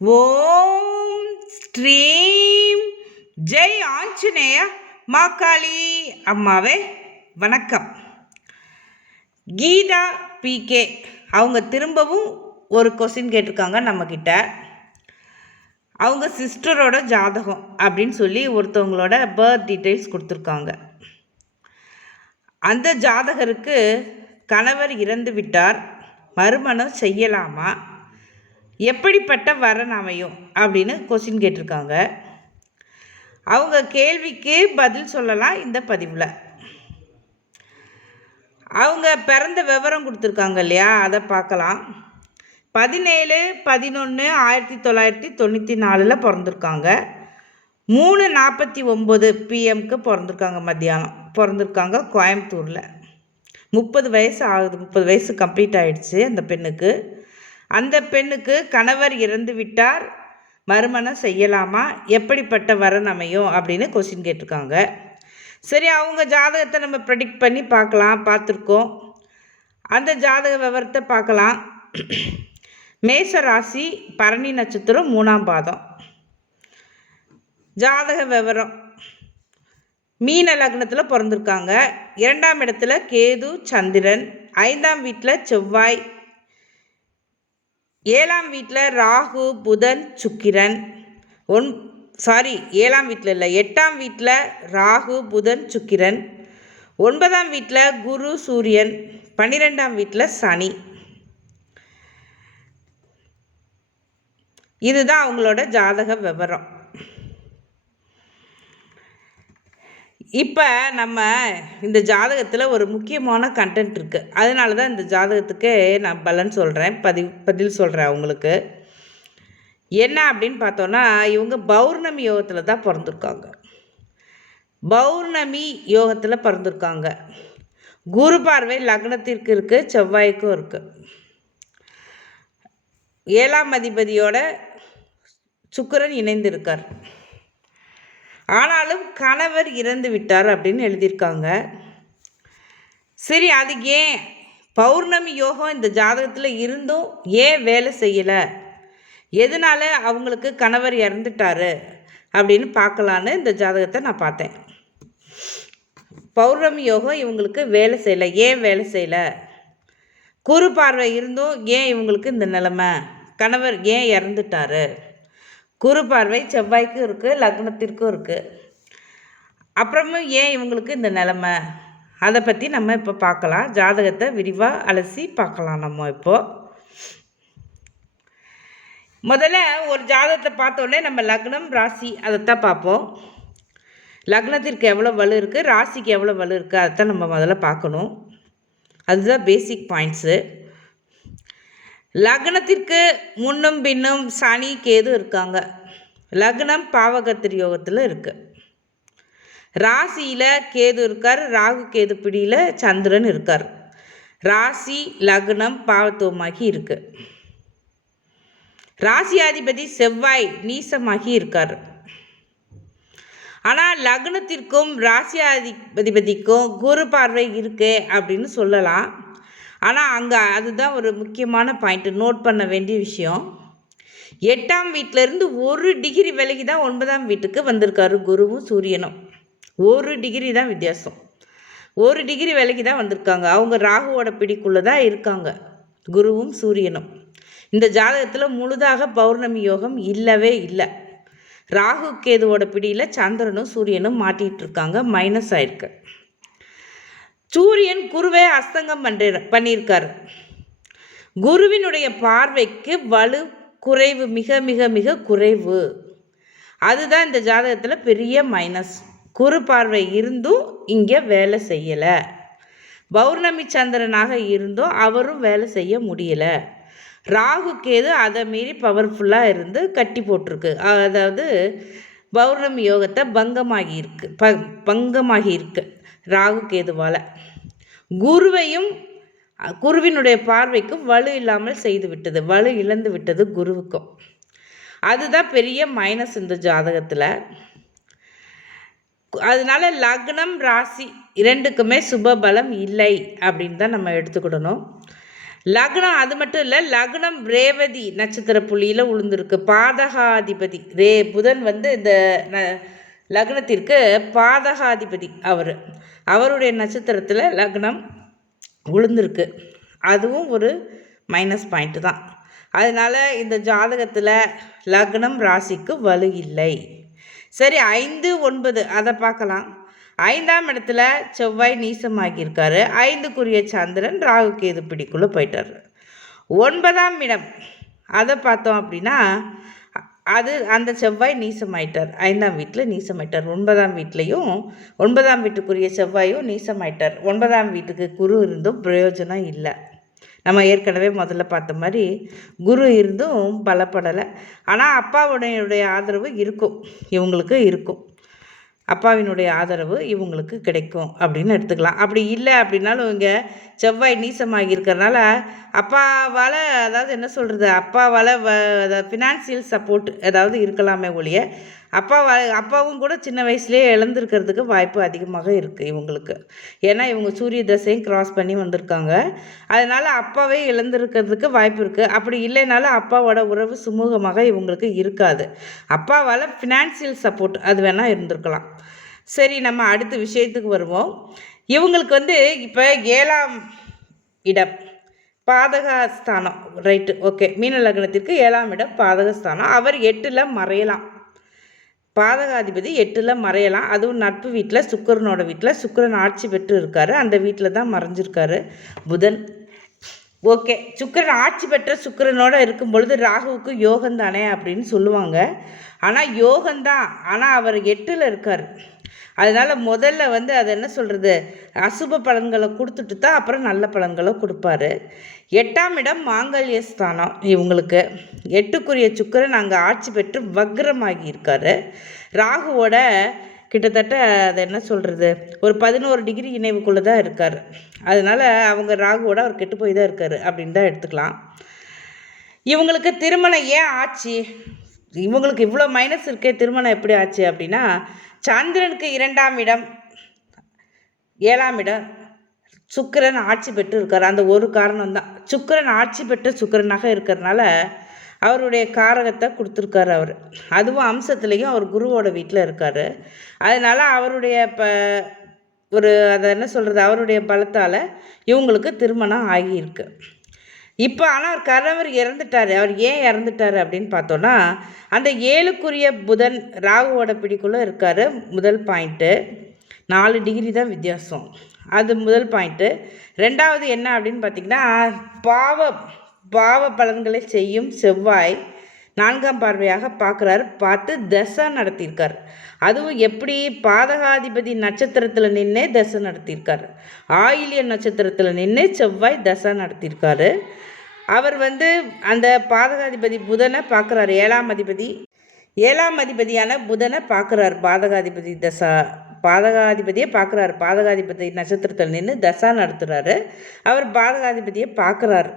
ஓம் ஸ்ரீம் ஜெய் ஆஞ்சநேய மாகாளி அம்மாவே வணக்கம். கீதா பிகே அவங்க திரும்பவும் ஒரு கொஸ்டின் கேட்டிருக்காங்க நம்மக்கிட்ட. அவங்க சிஸ்டரோட ஜாதகம் அப்படின்னு சொல்லி ஒருத்தவங்களோட பர்த் டீட்டெயில்ஸ் கொடுத்துருக்காங்க. அந்த ஜாதகருக்கு கணவர் இறந்து விட்டார், மறுமணம் செய்யலாமா, எப்படிப்பட்ட வரன் அமையும் அப்படின்னு கொஸ்டின் கேட்டிருக்காங்க. அவங்க கேள்விக்கு பதில் சொல்லலாம் இந்த பதிவில். அவங்க பிறந்த விவரம் கொடுத்துருக்காங்க இல்லையா, அதை பார்க்கலாம். 17/11/1994 பிறந்திருக்காங்க. 3:49 PM பிறந்திருக்காங்க. மத்தியானம் பிறந்திருக்காங்க கோயம்புத்தூரில். 30 வயசு ஆகுது, 30 வயசு கம்ப்ளீட் ஆகிடுச்சு அந்த பெண்ணுக்கு. அந்த பெண்ணுக்கு கணவர் இறந்து விட்டார், மறுமணம் செய்யலாமா, எப்படிப்பட்ட வரன் அமையும் அப்படின்னு கொஸ்டின் கேட்டிருக்காங்க. சரி, அவங்க ஜாதகத்தை நம்ம ப்ரெடிக்ட் பண்ணி பார்த்துருக்கோம். அந்த ஜாதக விவரத்தை பார்க்கலாம். மேச ராசி, பரணி நட்சத்திரம், 3ஆம் பாதம். ஜாதக விவரம்: மீன லக்னத்தில் பிறந்திருக்காங்க. 2ஆம் இடத்துல கேது சந்திரன், 5ஆம் வீட்டில் செவ்வாய், 7ஆம் வீட்டில் ராகு புதன் சுக்கிரன், 7ஆம் வீட்டில் இல்லை, 8ஆம் வீட்டில் ராகு புதன் சுக்கிரன், 9ஆம் வீட்டில் குரு சூரியன், 12ஆம் வீட்டில் சனி. இதுதான் அவங்களோட ஜாதக விவரம். இப்போ நம்ம இந்த ஜாதகத்தில் ஒரு முக்கியமான கண்டென்ட் இருக்குது. அதனால தான் இந்த ஜாதகத்துக்கு நான் பலன் சொல்கிறேன், பதில் சொல்கிறேன் அவங்களுக்கு. என்ன அப்படின்னு பார்த்தோன்னா, இவங்க பௌர்ணமி யோகத்தில் தான் பிறந்திருக்காங்க. பௌர்ணமி யோகத்தில் பிறந்திருக்காங்க. குரு பார்வை லக்னத்திற்கு இருக்குது, செவ்வாய்க்கும் இருக்குது. 7ஆம் அதிபதியோட சுக்கிரன் இணைந்திருக்கார். ஆனாலும் கணவர் இறந்து விட்டார் அப்படின்னு எழுதியிருக்காங்க. சரி, அது ஏன் பௌர்ணமி யோகம் இந்த ஜாதகத்தில் இருந்தும் ஏன் வேலை செய்யலை, எதனால அவங்களுக்கு கணவர் இறந்துட்டாரு அப்படின்னு பார்க்கலான்னு இந்த ஜாதகத்தை நான் பார்த்தேன். பௌர்ணமி யோகம் இவங்களுக்கு வேலை செய்யலை. ஏன் வேலை செய்யலை? குரு பார்வை இருந்தும் ஏன் இவங்களுக்கு இந்த நிலைமை, கணவர் ஏன் இறந்துட்டாரு? குரு பார்வை செவ்வாய்க்கும் இருக்குது, லக்னத்திற்கும் இருக்குது. அப்புறமும் ஏன் இவங்களுக்கு இந்த நிலைமை, அதை பற்றி நம்ம இப்போ பார்க்கலாம். ஜாதகத்தை விரிவாக அலசி பார்க்கலாம். நம்ம இப்போது முதல்ல ஒரு ஜாதகத்தை பார்த்தோன்னே நம்ம லக்னம் ராசி அதைத்தான் பார்ப்போம். லக்னத்திற்கு எவ்வளோ வலு இருக்குது, ராசிக்கு எவ்வளோ வலு இருக்குது, அதைத்தான் நம்ம முதல்ல பார்க்கணும். அதுதான் பேசிக் பாயிண்ட்ஸு. லக்னத்திற்கு முன்னும் பின்னும் சனி கேது இருக்காங்க. லக்னம் பாவகத்திரி யோகத்தில் இருக்குது. ராசியில் கேது இருக்கார், ராகு கேது பிடியில் சந்திரன் இருக்கார். ராசி லக்னம் பாவத்துவமாகி இருக்கு. ராசியாதிபதி செவ்வாய் நீசமாகி இருக்கார். ஆனால் லக்னத்திற்கும் ராசியாதிபதிக்கும் குரு பார்வை இருக்கு அப்படின்னு சொல்லலாம். ஆனால் அங்கே அதுதான் ஒரு முக்கியமான பாயிண்ட்டு, நோட் பண்ண வேண்டிய விஷயம். 8ஆம் வீட்டிலேருந்து 1 டிகிரி விலகி தான் 9ஆம் வீட்டுக்கு வந்திருக்காரு குருவும் சூரியனும். 1 டிகிரி தான் வித்தியாசம். 1 டிகிரி விலகி தான் வந்திருக்காங்க. அவங்க ராகுவோட பிடிக்குள்ளே தான் இருக்காங்க குருவும் சூரியனும். இந்த ஜாதகத்தில் முழுதாக பௌர்ணமி யோகம் இல்லவே இல்லை. ராகு கேதுவோட பிடியில் சந்திரனும் சூரியனும் மாட்டிகிட்டு இருக்காங்க, மைனஸ் ஆயிருக்கு. சூரியன் குருவே அஸ்தங்கம் பண்ணியிருக்காரு. குருவினுடைய பார்வைக்கு வலு குறைவு, மிக மிக மிக குறைவு. அதுதான் இந்த ஜாதகத்தில் பெரிய மைனஸ். குரு பார்வை இருந்தும் இங்கே வேலை செய்யலை. பௌர்ணமி சந்திரனாக இருந்தும் அவரும் வேலை செய்ய முடியலை. ராகு கேது அதை மீறி பவர்ஃபுல்லாக இருந்து கட்டி போட்டிருக்கு. அதாவது பௌர்ணமி யோகத்தை பங்கமாகி இருக்கு ராகு கேதுவால். குருவினுடைய பார்வைக்கும் வலு இல்லாமல் செய்து விட்டது, வலு இழந்து விட்டது குருவுக்கும். அதுதான் பெரிய மைனஸ் இந்த ஜாதகத்தில். அதனால லக்னம் ராசி 2க்குமே சுபபலம் இல்லை அப்படின்னு தான் நம்ம எடுத்துக்கிடணும். லக்னம் அது மட்டும் இல்லை, லக்னம் ரேவதி நட்சத்திர புள்ளியில் உளுந்திருக்கு. பாதகாதிபதி புதன் வந்து இந்த லக்னத்திற்கு பாதகாதிபதி அவருடைய நட்சத்திரத்தில் லக்னம் உளுந்திருக்கு. அதுவும் ஒரு மைனஸ் பாயிண்ட்டு தான். அதனால் இந்த ஜாதகத்தில் லக்னம் ராசிக்கு வலு இல்லை. சரி, 5, 9 அதை பார்க்கலாம். 5ஆம் இடத்துல செவ்வாய் நீசமாகியிருக்காரு. 5க்குரிய சந்திரன் ராகு கேது பிடிக்குள்ளே போயிட்டார். 9ஆம் இடம் அதை பார்த்தோம் அப்படின்னா அந்த செவ்வாய் நீசமாயிட்டார். 5ஆம் வீட்டில் நீசமாயிட்டார். 9ஆம் வீட்லேயும் 9ஆம் வீட்டுக்குரிய செவ்வாயும் நீசமாயிட்டார். 9ஆம் வீட்டுக்கு குரு இருந்தும் பிரயோஜனம் இல்லை. நம்ம ஏற்கனவே முதல்ல பார்த்த மாதிரி குரு இருந்தும் பலப்படலை. ஆனால் அப்பாவுடைய ஆதரவு இருக்கும், இவங்களுக்கு இருக்கும். அப்பாவினுடைய ஆதரவு இவங்களுக்கு கிடைக்கும் அப்படின்னு எடுத்துக்கலாம். அப்படி இல்லை அப்படின்னாலும் இங்கே செவ்வாய் நீசமாகி இருக்கிறனால அப்பாவால், அதாவது என்ன சொல்கிறது, அப்பாவால் ஃபினான்சியல் சப்போர்ட் ஏதாவது இருக்கலாமே ஒழிய அப்பாவும் கூட சின்ன வயசுலேயே இழந்திருக்கிறதுக்கு வாய்ப்பு அதிகமாக இருக்குது இவங்களுக்கு. ஏன்னா இவங்க சூரிய தசையும் கிராஸ் பண்ணி வந்திருக்காங்க. அதனால் அப்பாவே இழந்திருக்கிறதுக்கு வாய்ப்பு இருக்குது. அப்படி இல்லைனாலும் அப்பாவோட உறவு சுமூகமாக இவங்களுக்கு இருக்காது. அப்பாவால் ஃபினான்சியல் சப்போர்ட் அது வேணால் இருந்திருக்கலாம். சரி, நம்ம அடுத்த விஷயத்துக்கு வருவோம். இவங்களுக்கு வந்து இப்போ 7ஆம் இடம் பாதகஸ்தானம், ரைட்டு, ஓகே. மீன லக்னத்திற்கு 7ஆம் இடம் பாதகஸ்தானம். அவர் 8ல் மறையலாம். பாதகாதிபதி 8ல் மறையலாம். அதுவும் நட்பு வீட்டில், சுக்கிரனோட வீட்டில். சுக்கிரன் ஆட்சி பெற்று இருக்காரு, அந்த வீட்டில் தான் மறைஞ்சிருக்காரு புதன். ஓகே, சுக்கிரன் ஆட்சி பெற்ற சுக்கிரனோடு இருக்கும் பொழுது ராகுவுக்கு யோகம் தானே அப்படின்னு சொல்லுவாங்க. ஆனால் யோகம்தான், ஆனால் அவர் 8ல் இருக்கார். அதனால் முதல்ல வந்து அது என்ன சொல்கிறது, அசுப பலன்களை கொடுத்துட்டு தான் அப்புறம் நல்ல பலன்களை கொடுப்பாரு. 8ஆம் இடம் மாங்கல்ய ஸ்தானம் இவங்களுக்கு. 8க்குரிய சுக்கிரன் அங்கே ஆட்சி பெற்று வக்ரமாகி இருக்கார். ராகுவோட கிட்டத்தட்ட அதை என்ன சொல்கிறது, ஒரு 11 டிகிரி இணைவுக்குள்ளே தான் இருக்கார். அதனால் அவங்க ராகுவோட அவர் கெட்டு போய் தான் இருக்கார் அப்படின்னு தான் எடுத்துக்கலாம். இவங்களுக்கு திருமணம் ஏன் ஆச்சு, இவங்களுக்கு இவ்வளோ மைனஸ் இருக்கே, திருமணம் எப்படி ஆச்சு அப்படின்னா, சந்திரனுக்கு 2ஆம் இடம் 7ஆம் இடம் சுக்கிரன் ஆட்சி பெற்று இருக்கார். அந்த ஒரு காரணம்தான். சுக்கிரன் ஆட்சி பெற்ற சுக்கிரனாக இருக்கிறதுனால அவருடைய காரகத்தை கொடுத்துருக்காரு அவர். அதுவும் அம்சத்துலேயும் அவர் குருவோட வீட்டில் இருக்கார். அதனால் அவருடைய அதை என்ன சொல்கிறது, அவருடைய பலத்தால் இவங்களுக்கு திருமணம் ஆகியிருக்கு. இப்போ ஆனால் கணவர் இறந்துட்டார். அவர் ஏன் இறந்துட்டார் அப்படின்னு பார்த்தோன்னா, அந்த 7க்குரிய புதன் ராகுவோட பிடிக்குள்ளே இருக்கார். முதல் பாயிண்ட்டு, 4 டிகிரி தான் வித்தியாசம். அது முதல் பாயிண்ட்டு. 2வது என்ன அப்படின்னு பார்த்திங்கன்னா, பாவ பலன்களை செய்யும் செவ்வாய் 4ஆம் பார்வையாக பார்க்குறாரு. பார்த்து தசை நடத்தியிருக்கார். அதுவும் எப்படி, பாதகாதிபதி நட்சத்திரத்தில் நின்று தசை நடத்தியிருக்கார். ஆயில்ய நட்சத்திரத்தில் நின்று செவ்வாய் தசை நடத்தியிருக்காரு. அவர் வந்து அந்த பாதகாதிபதி புதனை பார்க்குறாரு. 7ஆம் அதிபதியான புதனை பார்க்குறாரு. பாதகாதிபதியை பார்க்குறாரு. பாதகாதிபதி நட்சத்திரத்தில் நின்று தசா நடத்துகிறாரு. அவர் பாதகாதிபதியை பார்க்குறாரு.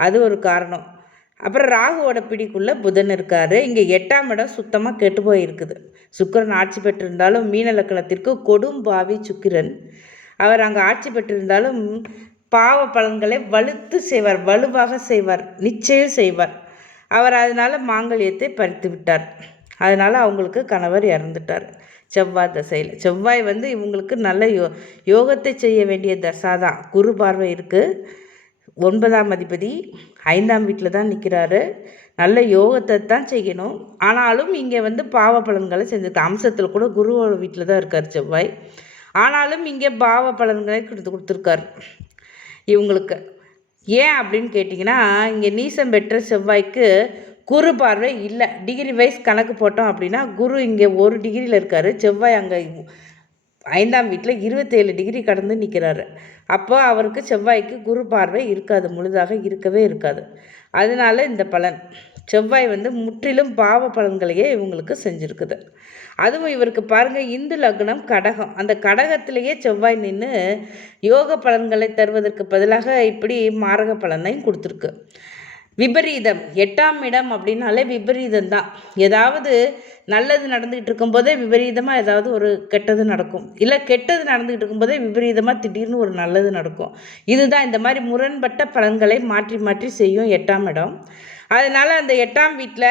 அது ஒரு காரணம். அப்புறம் ராகுவோட பிடிக்குள்ளே புதன் இருக்கார். இங்கே 8ஆம் இடம் சுத்தமாக கெட்டு போயிருக்குது. சுக்கிரன் ஆட்சி பெற்றிருந்தாலும் மீன லக்னத்திற்கு கொடும் பாவி சுக்கிரன். அவர் அங்கே ஆட்சி பெற்றிருந்தாலும் பாவ பலன்களை வலுவாக செய்வார், நிச்சயம் செய்வார். அவர் அதனால் மாங்கல்யத்தை பறித்து விட்டார். அதனால் அவங்களுக்கு கணவர் இறந்துட்டார் செவ்வாய் தசையில். செவ்வாய் வந்து இவங்களுக்கு நல்ல யோகத்தை செய்ய வேண்டிய தசா தான். குரு பார்வை இருக்குது. 9ஆம் அதிபதி 5ஆம் வீட்டில் தான் நிற்கிறாரு. நல்ல யோகத்தை தான் செய்யணும். ஆனாலும் இங்கே வந்து பாவ பலன்களை செஞ்சுருக்க அம்சத்தில் கூட குருவோட வீட்டில் தான் இருக்கார் செவ்வாய். ஆனாலும் இங்கே பாவ பலன்களை கொடுத்துருக்கார் இவங்களுக்கு. ஏன் அப்படின்னு கேட்டிங்கன்னா, இங்கே நீசம் பெற்ற செவ்வாய்க்கு குரு பார்வை இல்லை. டிகிரி வைஸ் கணக்கு போட்டோம் அப்படின்னா குரு இங்கே 1 டிகிரியில் இருக்கார். செவ்வாய் அங்கே 5ஆம் வீட்டில் 27 டிகிரி கடந்து நிற்கிறாரு. அப்போ அவருக்கு செவ்வாய்க்கு குரு பார்வை இருக்காது, முழுதாக இருக்கவே இருக்காது. அதனால இந்த பலன் செவ்வாய் வந்து முற்றிலும் பாவ பலன்களையே இவங்களுக்கு செஞ்சுருக்குது. அதுவும் இவருக்கு பாருங்கள், இந்து லக்னம் கடகம். அந்த கடகத்திலேயே செவ்வாய் நின்று யோக பலன்களை தருவதற்கு பதிலாக இப்படி மாரக பலனையும் கொடுத்துருக்கு. விபரீதம் 8ஆம் இடம் அப்படின்னாலே விபரீதம் தான். ஏதாவது நல்லது நடந்துக்கிட்டு இருக்கும்போதே விபரீதமாக ஏதாவது ஒரு கெட்டது நடக்கும், இல்லை கெட்டது நடந்துக்கிட்டு இருக்கும்போதே விபரீதமாக திடீர்னு ஒரு நல்லது நடக்கும். இதுதான் இந்த மாதிரி முரண்பட்ட பலன்களை மாற்றி மாற்றி செய்யும் 8ஆம் இடம். அதனால் அந்த 8ஆம் வீட்டில்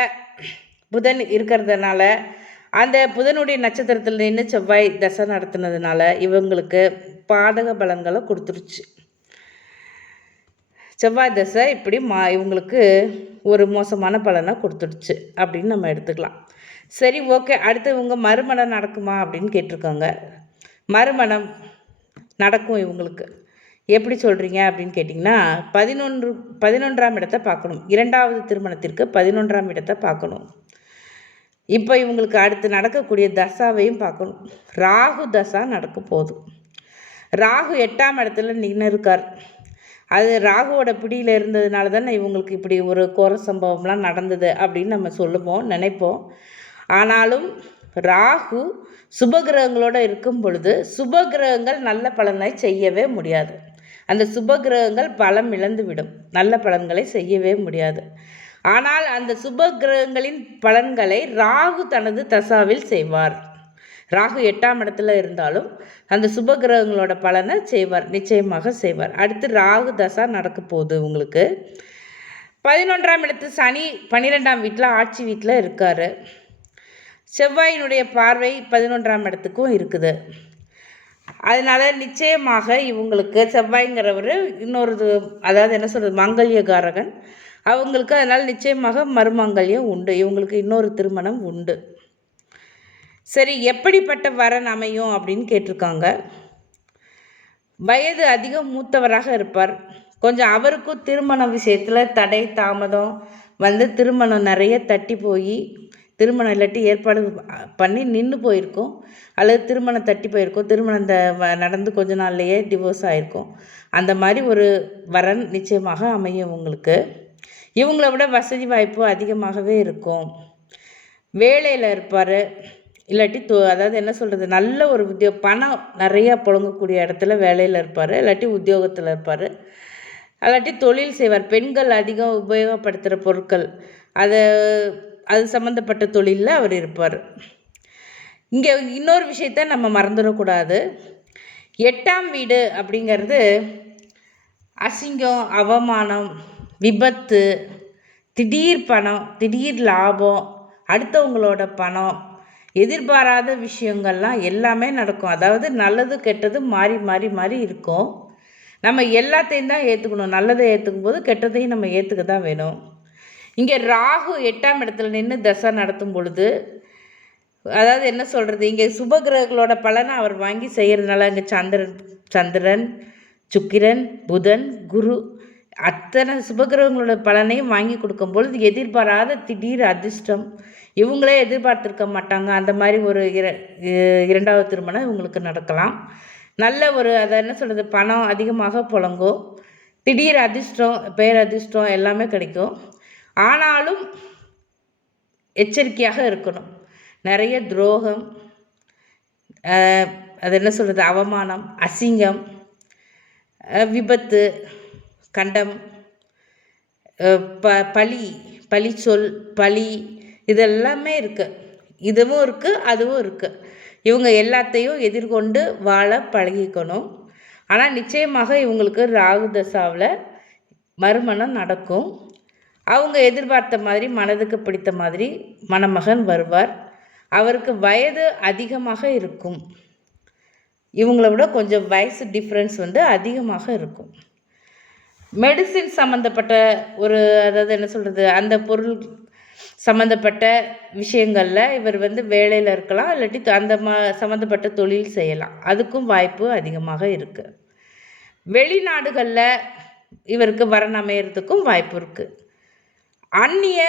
புதன் இருக்கிறதுனால, அந்த புதனுடைய நட்சத்திரத்தில் நின்று செவ்வாய் தசை நடத்துனதுனால இவங்களுக்கு பாதக பலன்களை கொடுத்துருச்சு. செவ்வாய் தசை இப்படி இவங்களுக்கு ஒரு மோசமான பலனை கொடுத்துடுச்சு அப்படின்னு நம்ம எடுத்துக்கலாம். சரி, ஓகே. அடுத்து இவங்க மறுமணம் நடக்குமா அப்படின்னு கேட்டிருக்காங்க. மறுமணம் நடக்கும் இவங்களுக்கு. எப்படி சொல்கிறீங்க அப்படின்னு கேட்டிங்கன்னா, 11ஆம் இடத்தை பார்க்கணும். 2வது திருமணத்திற்கு 11ஆம் இடத்தை பார்க்கணும். இப்போ இவங்களுக்கு அடுத்து நடக்கக்கூடிய தசாவையும் பார்க்கணும். ராகு தசா நடக்க போகுது. ராகு 8ஆம் இடத்துல நின்று இருக்கார். அது ராகுவோட பிடியில் இருந்ததுனால தானே இவங்களுக்கு இப்படி ஒரு கோர சம்பவம்லாம் நடந்தது அப்படின்னு நம்ம சொல்லுவோம், நினைப்போம். ஆனாலும் ராகு சுபகிரகங்களோடு இருக்கும் பொழுது சுபகிரகங்கள் நல்ல பலனை செய்யவே முடியாது. அந்த சுபகிரகங்கள் பலம் இழந்துவிடும், நல்ல பலன்களை செய்யவே முடியாது. ஆனால் அந்த சுபகிரகங்களின் பலன்களை ராகு தனது தசாவில் செய்வார். ராகு 8ஆம் இடத்துல இருந்தாலும் அந்த சுபகிரகங்களோட பலனை செய்வார், நிச்சயமாக செய்வார். அடுத்து ராகு தசா நடக்க போகுது உங்களுக்கு. 11ஆம் இடத்து சனி 12ஆம் வீட்டில் ஆட்சி வீட்டில் இருக்கார். செவ்வாயினுடைய பார்வை 11ஆம் இடத்துக்கும் இருக்குது. அதனால் நிச்சயமாக இவங்களுக்கு செவ்வாய்ங்கிறவர் இன்னொரு அதாவது என்ன சொல்கிறது, மங்கல்யகாரகன். அவங்களுக்கு அதனால் நிச்சயமாக மறுமங்கல்யம் உண்டு, இவங்களுக்கு இன்னொரு திருமணம் உண்டு. சரி, எப்படிப்பட்ட வரன் அமையும் அப்படின்னு கேட்டிருக்காங்க. வயது அதிகம் மூத்தவராக இருப்பார். கொஞ்சம் அவருக்கும் திருமண விஷயத்தில் தடை தாமதம் வந்து திருமணம் நிறைய தட்டி போய் திருமணம் இல்லாட்டி ஏற்பாடு பண்ணி நின்று போயிருக்கும், அல்லது திருமணம் தட்டி போயிருக்கும், திருமணம் நடந்து கொஞ்ச நாள்லையே டிவோர்ஸ் ஆகிருக்கும். அந்த மாதிரி ஒரு வரன் நிச்சயமாக அமையும் உங்களுக்கு. இவங்கள விட வசதி வாய்ப்பு அதிகமாகவே இருக்கும். வேலையில் இருப்பார், இல்லாட்டி அதாவது என்ன சொல்கிறது, நல்ல ஒரு பணம் நிறையா புழங்கக்கூடிய இடத்துல வேலையில் இருப்பார், இல்லாட்டி உத்தியோகத்தில் இருப்பார், இல்லாட்டி தொழில் செய்வார். பெண்கள் அதிகம் உபயோகப்படுத்துகிற பொருட்கள் அது சம்மந்தப்பட்ட தொழிலில் அவர் இருப்பார். இங்கே இன்னொரு விஷயத்த நம்ம மறந்துடக்கூடாது. 8ஆம் வீடு அப்படிங்கிறது அசிங்கம், அவமானம், விபத்து, திடீர் பணம், திடீர் லாபம், அடுத்தவங்களோட பணம், எதிர்பாராத விஷயங்கள்லாம் எல்லாமே நடக்கும். அதாவது நல்லது கெட்டது மாறி மாறி மாறி இருக்கும். நம்ம எல்லாத்தையும் தான் ஏற்றுக்கணும். நல்லதை ஏற்றுக்கும் போது கெட்டதையும் நம்ம ஏற்றுக்க தான் வேணும். இங்கே ராகு 8ஆம் இடத்துல நின்று தசை நடத்தும் பொழுது, அதாவது என்ன சொல்கிறது, இங்கே சுபகிரகங்களோட பலனை அவர் வாங்கி செய்கிறதுனால இங்கே சந்திரன், சுக்கிரன், புதன், குரு அத்தனை சுபகிரகங்களோட பலனையும் வாங்கி கொடுக்கும் பொழுது எதிர்பாராத திடீர் அதிர்ஷ்டம். இவங்களே எதிர்பார்த்துருக்க மாட்டாங்க. அந்த மாதிரி ஒரு 2வது திருமணம் இவங்களுக்கு நடக்கலாம். நல்ல ஒரு அதை என்ன சொல்கிறது, பணம் அதிகமாக புழங்கும், திடீர் அதிர்ஷ்டம், பேரதிர்ஷ்டம் எல்லாமே கிடைக்கும். ஆனாலும் எச்சரிக்கையாக இருக்கணும். நிறைய துரோகம், அது என்ன சொல்கிறது, அவமானம், அசிங்கம், விபத்து, கண்டம், பழி சொல், பழி, இதெல்லாமே இருக்குது. இதுவும் இருக்குது, அதுவும் இருக்குது. இவங்க எல்லாத்தையும் எதிர்கொண்டு வாழ பழகிக்கணும். ஆனால் நிச்சயமாக இவங்களுக்கு ராகு தசாவில் மறுமணம் நடக்கும். அவங்க எதிர்பார்த்த மாதிரி, மனதுக்கு பிடித்த மாதிரி மணமகன் வருவார். அவருக்கு வயது அதிகமாக இருக்கும். இவங்கள விட கொஞ்சம் வயசு டிஃப்ரென்ஸ் வந்து அதிகமாக இருக்கும். மெடிசின் சம்மந்தப்பட்ட அதாவது என்ன சொல்கிறது, அந்த பொருள் சம்மந்தப்பட்ட விஷயங்களில் இவர் வந்து வேலையில் இருக்கலாம், இல்லாட்டி அந்த சம்மந்தப்பட்ட தொழில் செய்யலாம். அதுக்கும் வாய்ப்பு அதிகமாக இருக்குது. வெளிநாடுகளில் இவருக்கு வரன் அமையறதுக்கும் வாய்ப்பு இருக்குது. அந்நிய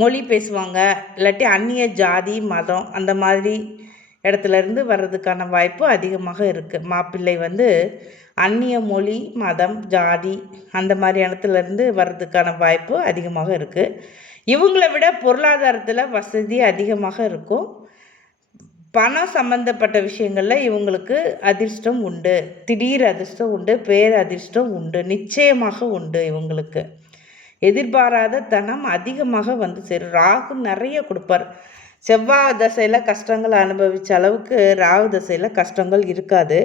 மொழி பேசுவாங்க, இல்லாட்டி அந்நிய ஜாதி மதம் அந்த மாதிரி இடத்துலேருந்து வர்றதுக்கான வாய்ப்பு அதிகமாக இருக்குது. மாப்பிள்ளை வந்து அந்நிய மொழி, மதம், ஜாதி அந்த மாதிரி இடத்துலேருந்து வர்றதுக்கான வாய்ப்பு அதிகமாக இருக்குது. இவங்கள விட பொருளாதாரத்தில் வசதி அதிகமாக இருக்கும். பணம் சம்மந்தப்பட்ட விஷயங்களில் இவங்களுக்கு அதிர்ஷ்டம் உண்டு, திடீர் அதிர்ஷ்டம் உண்டு, பேர் அதிர்ஷ்டம் உண்டு, நிச்சயமாக உண்டு இவங்களுக்கு. எதிர்பாராத தனம் அதிகமாக வந்து சேரும். ராகு நிறைய கொடுப்பார். செவ்வாய் தசையில் கஷ்டங்கள் அனுபவித்த அளவுக்கு ராகு தசையில் கஷ்டங்கள் இருக்காது.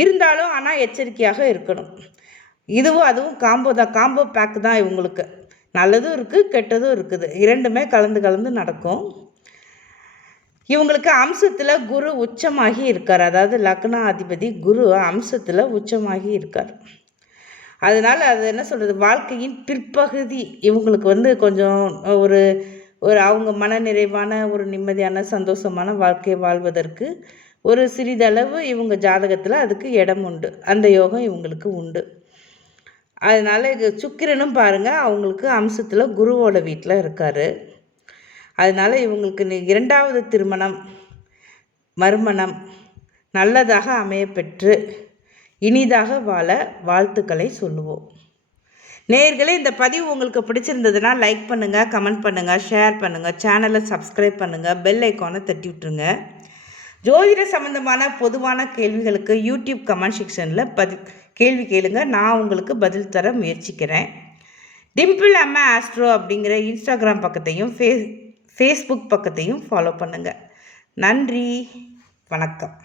இருந்தாலும் ஆனால் எச்சரிக்கையாக இருக்கணும். இதுவும் அதுவும் காம்போ பேக்கு தான் இவங்களுக்கு. நல்லதும் இருக்குது, கெட்டதும் இருக்குது. இரண்டுமே கலந்து நடக்கும். இவங்களுக்கு அம்சத்தில் குரு உச்சமாகி இருக்கார். அதாவது லக்னாதிபதி குரு அம்சத்தில் உச்சமாகி இருக்கார். அதனால் அது என்ன சொல்கிறது, வாழ்க்கையின் பிற்பகுதி இவங்களுக்கு வந்து கொஞ்சம் ஒரு ஒரு அவங்க மனநிறைவான ஒரு நிம்மதியான சந்தோஷமான வாழ்க்கையை வாழ்வதற்கு ஒரு சிறிதளவு இவங்க ஜாதகத்தில் அதுக்கு இடம் உண்டு. அந்த யோகம் இவங்களுக்கு உண்டு. அதனால் சுக்கிரனும் பாருங்கள் அவங்களுக்கு அம்சத்தில் குருவோட வீட்டில் இருக்கார். அதனால் இவங்களுக்கு இரண்டாவது திருமணம் மறுமணம் நல்லதாக அமையப்பெற்று இனிதாக வாழ வாழ்த்துக்களை சொல்லுவோம். நேயர்களே, இந்த பதிவு உங்களுக்கு பிடிச்சிருந்ததுன்னா லைக் பண்ணுங்கள், கமெண்ட் பண்ணுங்கள், ஷேர் பண்ணுங்கள், சேனலை சப்ஸ்கிரைப் பண்ணுங்கள், பெல் ஐக்கானை தட்டி விட்டுருங்க. ஜோதிட சம்பந்தமான பொதுவான கேள்விகளுக்கு யூடியூப் கமெண்ட் செக்ஷனில் கேள்வி கேளுங்க. நான் உங்களுக்கு பதில் தர முயற்சிக்கிறேன். டிம்பிள் அம்மா ஆஸ்ட்ரோ அப்படிங்கிற இன்ஸ்டாகிராம் பக்கத்தையும் ஃபேஸ்புக் பக்கத்தையும் ஃபாலோ பண்ணுங்கள். நன்றி, வணக்கம்.